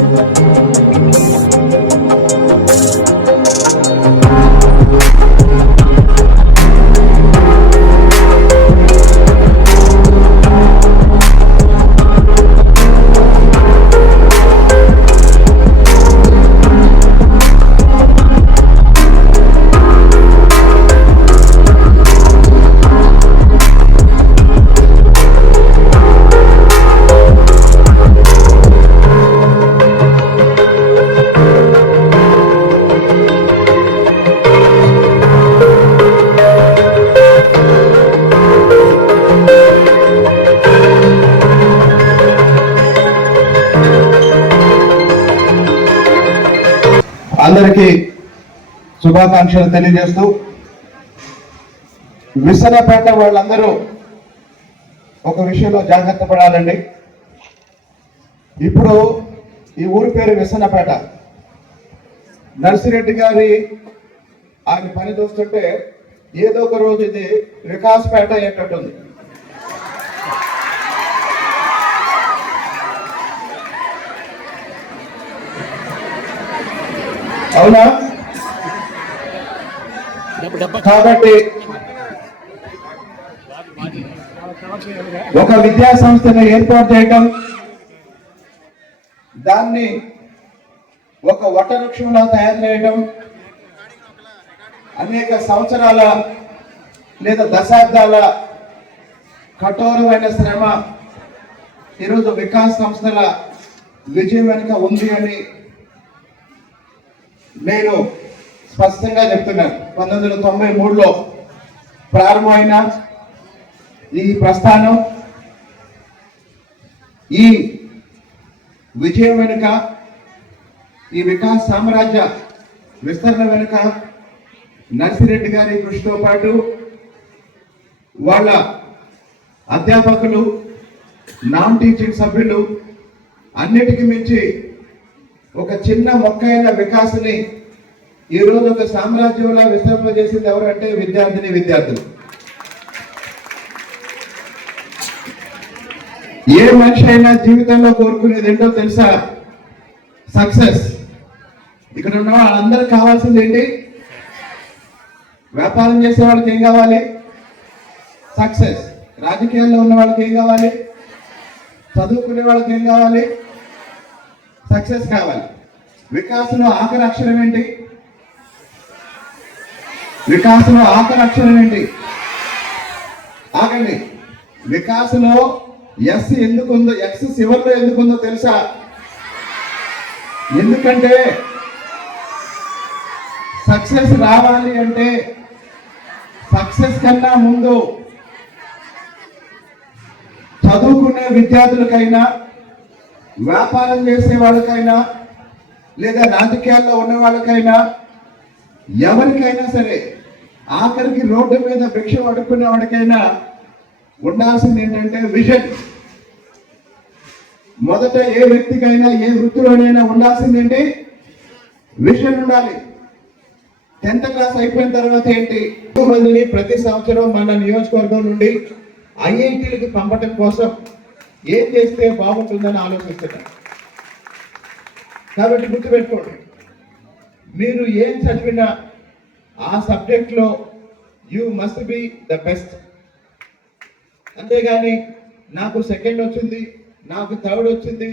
Thank you. అందరికీ శుభాకాంక్షలు తెలియజేస్తూ విసనపేట వాళ్ళందరూ ఒక విషయంలో జాగ్రత్త పడాలండి. ఇప్పుడు ఈ ఊరి పేరు విసనపేట. నర్సిరెడ్డి గారి ఆయన పని చూస్తుంటే ఏదో ఒక రోజు ఇది వికాస్పేట అయ్యేటట్టుంది. అవునా? కాబట్టి ఒక విద్యా సంస్థను ఏర్పాటు చేయటం దాన్ని ఒక వటవృక్షంలా తయారు చేయడం అనేక సంవత్సరాల లేదా దశాబ్దాల కఠోరమైన శ్రమ ఈరోజు వికాస్ సంస్థల విజయం వెనుక ఉంది అని నేను స్పష్టంగా చెప్తున్నాను. పంతొమ్మిది వందల తొంభై మూడులో ప్రారంభమైన ఈ ప్రస్థానం ఈ విజయం వెనుక ఈ వికాస్ సామ్రాజ్య విస్తరణ వెనుక నర్సిరెడ్డి గారి కృషితో పాటు వాళ్ళ అధ్యాపకులు నాన్ టీచింగ్ సభ్యులు అన్నిటికీ మించి ఒక చిన్న మొక్క అయిన వికాసుని ఈరోజు రోజు ఒక సామ్రాజ్యంలో విస్తరింపజేసింది ఎవరంటే విద్యార్థిని విద్యార్థులు. ఏ మనిషి అయినా జీవితంలో కోరుకునేది ఏంటో తెలుసా? సక్సెస్. ఇక్కడ ఉన్న వాళ్ళందరికి కావాల్సింది ఏంటి? వ్యాపారం చేసే వాళ్ళకి ఏం కావాలి? సక్సెస్. రాజకీయాల్లో ఉన్న వాళ్ళకి ఏం కావాలి? చదువుకునే వాళ్ళకి ఏం కావాలి? సక్సెస్ కావాలి. వికాసంలో ఆఖరి అక్షరం ఏంటి? వికాసంలో ఆఖరి అక్షరం ఏంటి? ఆగండి. వికాసంలో ఎస్ ఎందుకు ఉందో ఎక్స్ చివరిలో ఎందుకు ఉందో తెలుసా? ఎందుకంటే సక్సెస్ రావాలి అంటే సక్సెస్ కన్నా ముందు చదువుకునే విద్యార్థులకైనా వ్యాపారం చేసే వాళ్ళకైనా లేదా రాజకీయాల్లో ఉన్న వాళ్ళకైనా ఎవరికైనా సరే ఆఖరికి రోడ్డు మీద భిక్ష అడుక్కునే వాడికైనా ఉండాల్సింది ఏంటంటే విజన్. మొదట ఏ వ్యక్తికైనా ఏ వృత్తిలోనైనా ఉండాల్సింది ఏంటి? విజన్ ఉండాలి. టెన్త్ క్లాస్ అయిపోయిన తర్వాత ఏంటి? ఎక్కువ మందిని ప్రతి సంవత్సరం మన నియోజకవర్గం నుండి ఐఐటీలకు పంపటం కోసం ఏం చేస్తే బాగుంటుందని ఆలోచిస్తున్నారు. కాబట్టి గుర్తుపెట్టుకోండి మీరు ఏం చదివినా ఆ సబ్జెక్ట్లో you must be the best. అంతేగాని నాకు సెకండ్ వచ్చింది నాకు థర్డ్ వచ్చింది